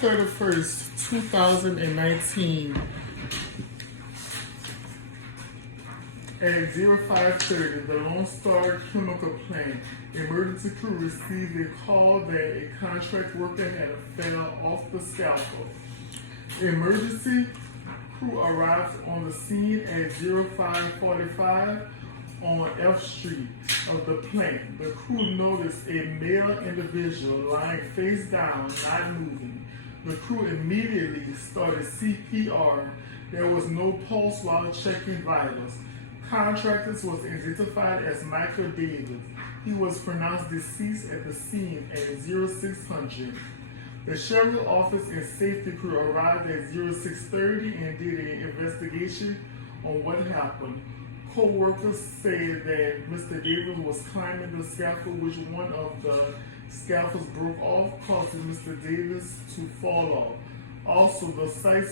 31st, 2019, at 05:30, the Lone Star Chemical Plant emergency crew received a call that a contract worker had fell off the scaffold. The emergency crew arrived on the scene at 05:45 on F Street of the plant. The crew noticed a male individual lying face down, not moving. The crew immediately started CPR. There was no pulse while checking vitals. Contractors was identified as Michael Davis. He was pronounced deceased at the scene at 0600. The sheriff's office and safety crew arrived at 0630 and did an investigation on what happened. Co-workers said that Mr. Davis was climbing the scaffold, which one of the scaffolds broke off, causing Mr. Davis to fall off. Also, the site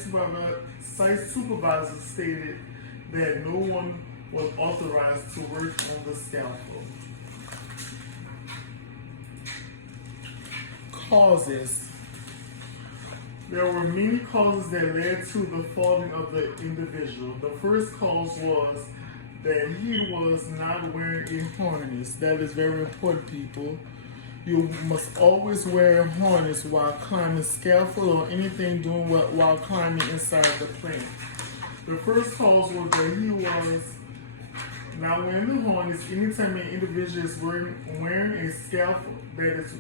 supervisor stated that no one was authorized to work on the scaffold. Causes. There were many causes that led to the falling of the individual. The first cause was that he was not wearing a harness. That is very important, people. You must always wear a harness while climbing scaffold or anything doing while climbing inside the plant. The first cause was that he was not wearing the harness. Anytime an individual is wearing a scaffold, that is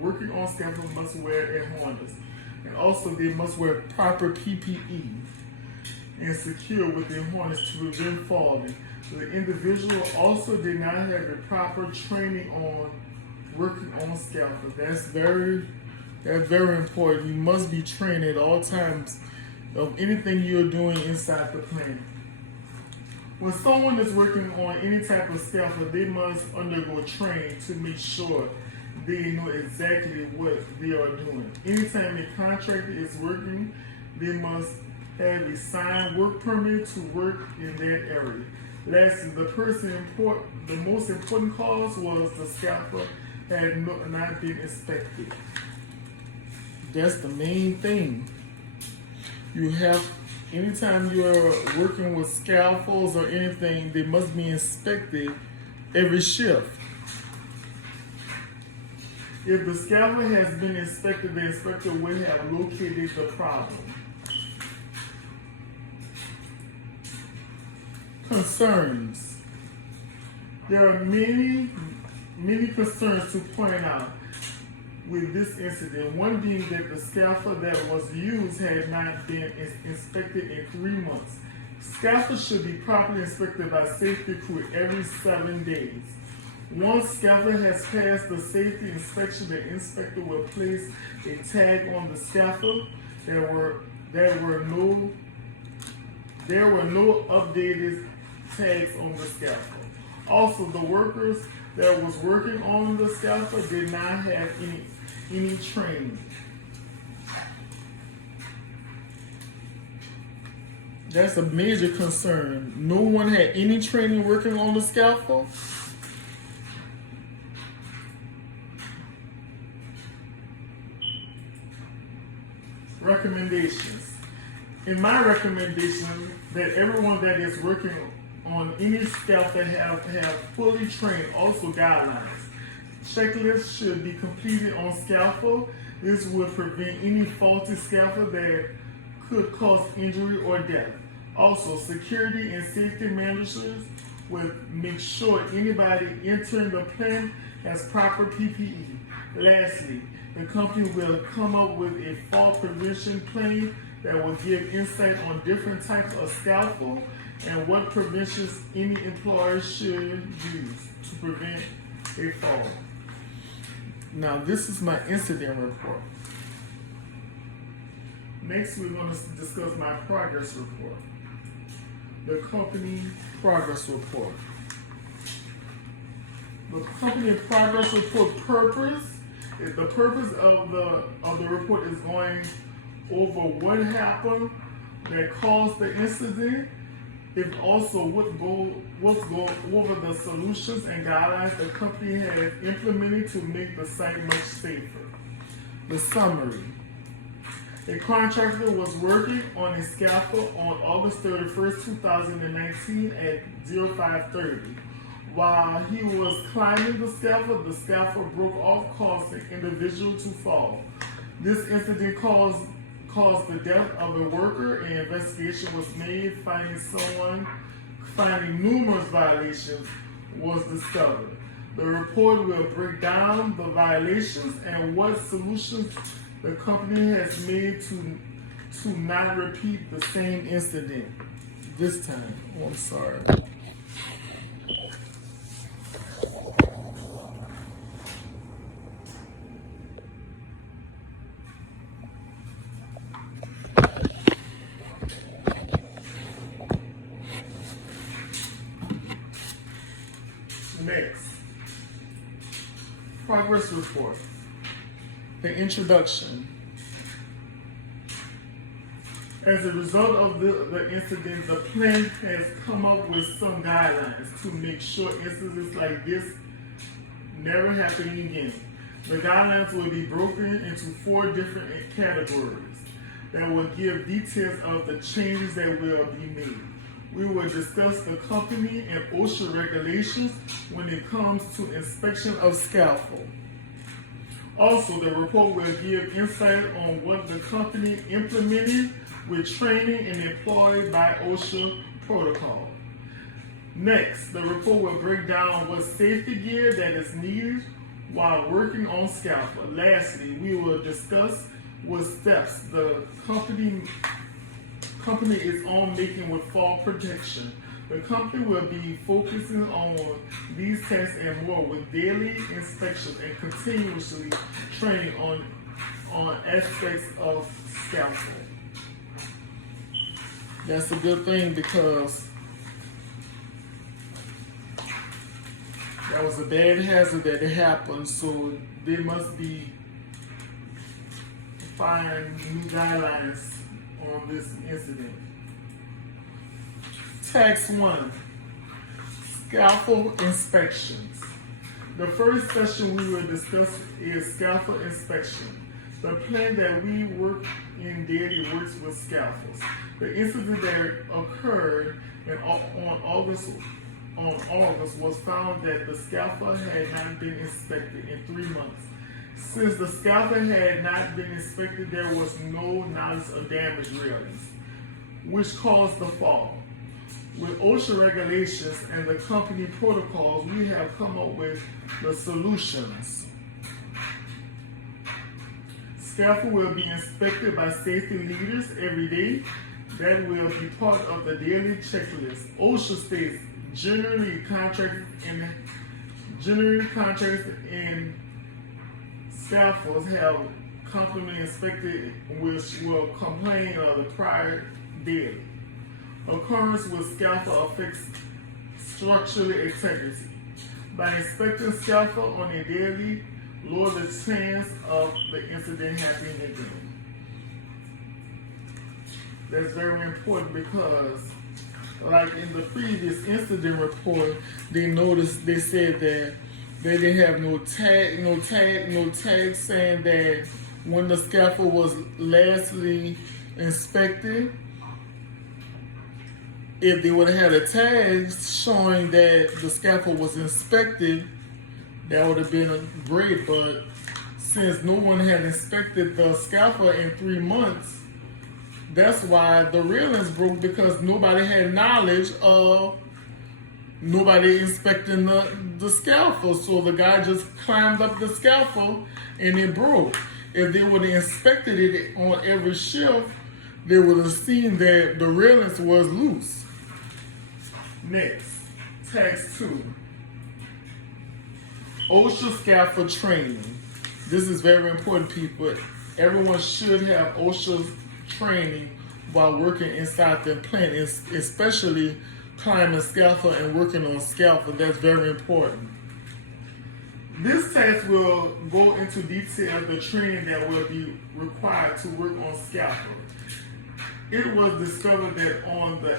working on scaffold, must wear a harness. And also they must wear proper PPE and secure with their harness to prevent falling. The individual also did not have the proper training on working on scaffold. That's very important. You must be trained at all times of anything you're doing inside the plant. When someone is working on any type of scaffold, they must undergo training to make sure they know exactly what they are doing. Anytime a contractor is working, they must have a signed work permit to work in that area. Lastly, the most important cause was the scaffold had not been inspected. That's the main thing. You have, anytime you're working with scaffolds or anything, they must be inspected every shift. If the scaffold has been inspected, the inspector will have located the problem. Concerns. There are many concerns to point out with this incident. One being that the scaffold that was used had not been inspected in 3 months. Scaffold should be properly inspected by safety crew every 7 days. Once scaffold has passed the safety inspection, the inspector will place a tag on the scaffold. There were no updated tags on the scaffold. Also, the workers that was working on the scaffold did not have any training. That's a major concern. No one had any training working on the scaffold. Recommendations. In my recommendation, that everyone that is working on any scaffold have fully trained. Also guidelines. Checklists should be completed on scaffold. This will prevent any faulty scaffold that could cause injury or death. Also, security and safety managers will make sure anybody entering the plant has proper PPE. Lastly, the company will come up with a fall prevention plan that will give insight on different types of scaffold and what preventions any employer should use to prevent a fall. Now, this is my incident report. Next, we're going to discuss my progress report. The company progress report. The company progress report purpose. The purpose of the report is going over what happened that caused the incident, and also what's go over the solutions and guidelines the company has implemented to make the site much safer. The summary. A contractor was working on a scaffold on August 31st, 2019 at 05:30. While he was climbing the scaffold broke off, causing the individual to fall. This incident caused the death of a worker. An investigation was made, finding numerous violations was discovered. The report will break down the violations and what solutions the company has made to not repeat the same incident this time. Oh, I'm sorry. Next, progress report. The introduction. As a result of the incident, the plant has come up with some guidelines to make sure incidents like this never happen again. The guidelines will be broken into 4 different categories that will give details of the changes that will be made. We will discuss the company and OSHA regulations when it comes to inspection of scaffold. Also, the report will give insight on what the company implemented with training and employed by OSHA protocol. Next, the report will break down what safety gear that is needed while working on scaffold. Lastly, we will discuss what steps the company is on making with fall protection. The company will be focusing on these tests and more with daily inspections and continuously training on aspects of scaffold. That's a good thing because that was a bad hazard that it happened, so they must be find new guidelines on this incident. Task 1, scaffold inspections. The first session we will discuss is scaffold inspection. The plant that we work in daily works with scaffolds. The incident that occurred on August was found that the scaffold had not been inspected in 3 months. Since the scaffold had not been inspected, there was no knowledge of damage railings, which caused the fall. With OSHA regulations and the company protocols, we have come up with the solutions. Scaffold will be inspected by safety leaders every day. That will be part of the daily checklist. OSHA states generally contracts in scaffolds have company inspected which will complain of the prior daily. Occurrence with scaffold affects structural integrity. By inspecting scaffold on a daily, lower the chance of the incident happening again. That's very important because, like in the previous incident report, they said that they didn't have no tag saying that when the scaffold was lastly inspected. If they would have had a tag showing that the scaffold was inspected, that would have been great. But since no one had inspected the scaffold in 3 months, that's why the railings broke, because nobody had knowledge of nobody inspecting the scaffold. So the guy just climbed up the scaffold and it broke. If they would have inspected it on every shift, they would have seen that the railings was loose. Next, task 2. OSHA scaffold training. This is very important, people. Everyone should have OSHA training while working inside the plant, especially climbing scaffold and working on scaffold. That's very important. This task will go into detail the training that will be required to work on scaffold. It was discovered that on the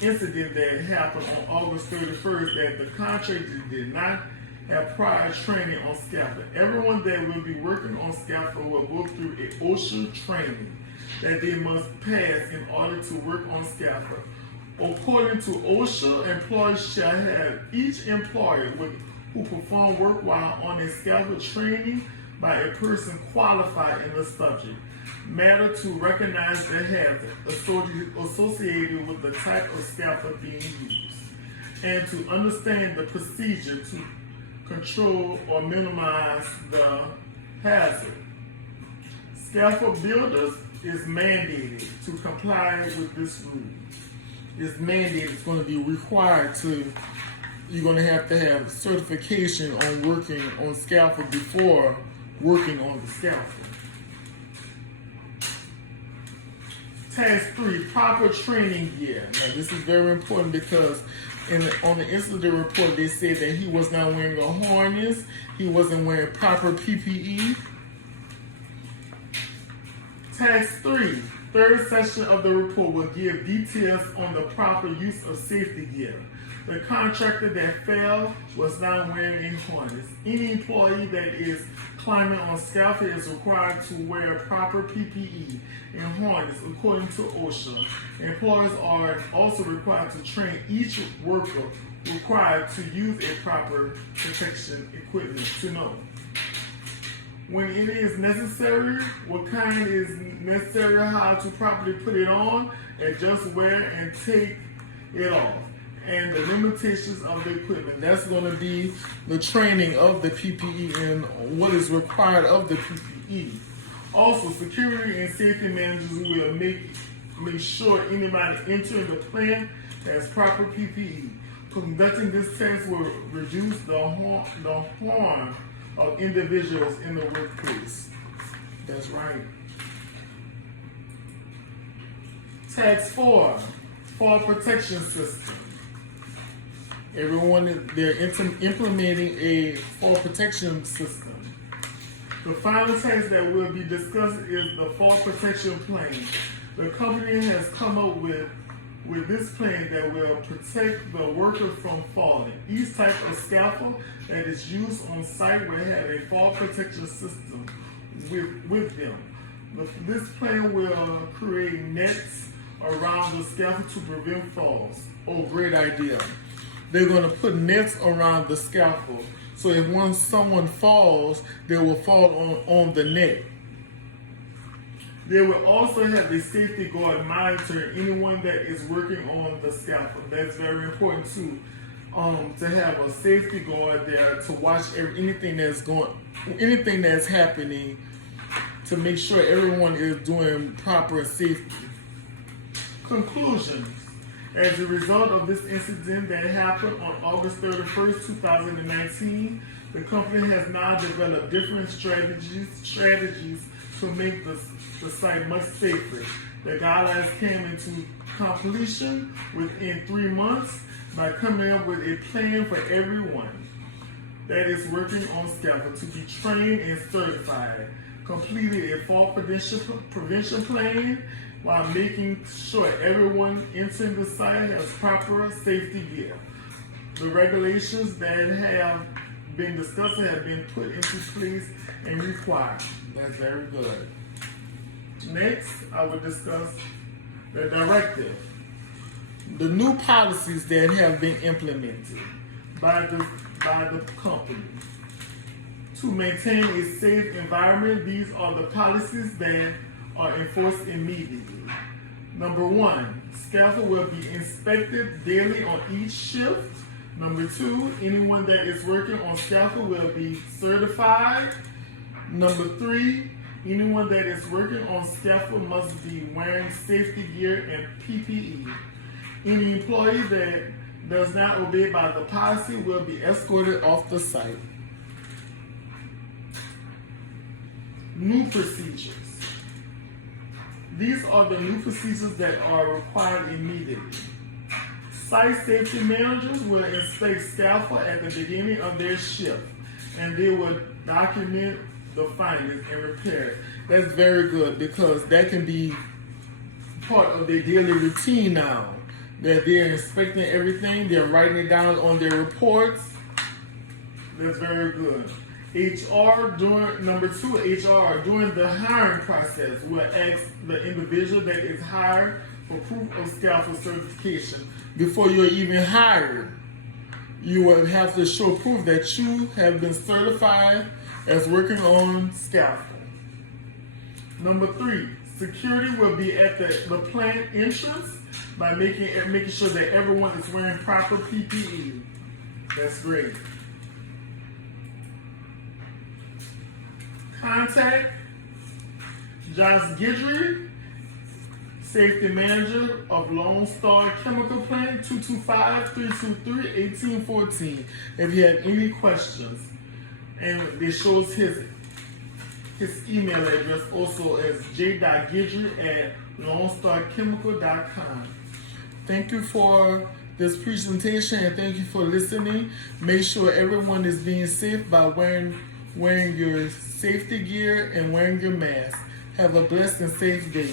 incident that happened on August 31st that the contractor did not have prior training on scaffold. Everyone that will be working on scaffold will go through a OSHA training that they must pass in order to work on scaffold. According to OSHA, employers shall have each employer who perform work while on a scaffold training by a person qualified in the subject matter to recognize the hazard associated with the type of scaffold being used, and to understand the procedure to control or minimize the hazard. Scaffold builders is mandated to comply with this rule. It's mandated, it's going to be required to, you're going to have certification on working on scaffold before working on the scaffold. Task 3, proper training gear. Now this is very important because on the incident report they said that he was not wearing a harness, he wasn't wearing proper PPE. Task 3, third section of the report will give details on the proper use of safety gear. The contractor that failed was not wearing a harness. Any employee that is climbing on scaffold is required to wear proper PPE and harness according to OSHA. Employers are also required to train each worker required to use a proper protection equipment to know when it is necessary, what kind is necessary, how to properly put it on, and just wear and take it off, and the limitations of the equipment. That's going to be the training of the PPE and what is required of the PPE. Also, security and safety managers will make sure anybody entering the plant has proper PPE. Conducting this test will reduce the harm of individuals in the workplace. That's right. Task 4, fall protection system. Everyone, they're implementing a fall protection system. The final task that will be discussed is the fall protection plan. The company has come up with this plan that will protect the worker from falling. Each type of scaffold that is used on site will have a fall protection system with them. This plan will create nets around the scaffold to prevent falls. Oh, great idea. They're going to put nets around the scaffold, so if someone falls, they will fall on the net. They will also have a safety guard monitor anyone that is working on the scaffold. That's very important too, to have a safety guard there to watch anything that's happening, to make sure everyone is doing proper safety. Conclusions. As a result of this incident that happened on August 31st, 2019, the company has now developed different strategies to make the site much safer. The guidelines came into completion within 3 months by coming up with a plan for everyone that is working on scaffold to be trained and certified, completed a fall prevention plan while making sure everyone entering the site has proper safety gear. The regulations that have been discussed have been put into place and required. That's very good. Next, I will discuss the directive. The new policies that have been implemented by the company to maintain a safe environment. These are the policies that are enforced immediately. Number 1, scaffold will be inspected daily on each shift. Number 2, anyone that is working on scaffold will be certified. Number 3, anyone that is working on scaffold must be wearing safety gear and PPE. Any employee that does not obey by the policy will be escorted off the site. New procedures. These are the new procedures that are required immediately. Site safety managers will inspect scaffold at the beginning of their shift, and they will document the findings and repairs. That's very good because that can be part of their daily routine now. That they're inspecting everything, they're writing it down on their reports. That's very good. HR during number 2, HR during the hiring process will ask the individual that is hired for proof of scaffold certification. Before you're even hired, you will have to show proof that you have been certified as working on scaffold. Number 3, security will be at the plant entrance by making sure that everyone is wearing proper PPE. That's great. Contact Josh Guidry, Safety Manager of Lone Star Chemical Plant, 225-323-1814 if you have any questions. And it shows his email address also as j.guidry@lonestarchemical.com. Thank you for this presentation and thank you for listening. Make sure everyone is being safe by wearing your safety gear and wearing your mask. Have a blessed and safe day.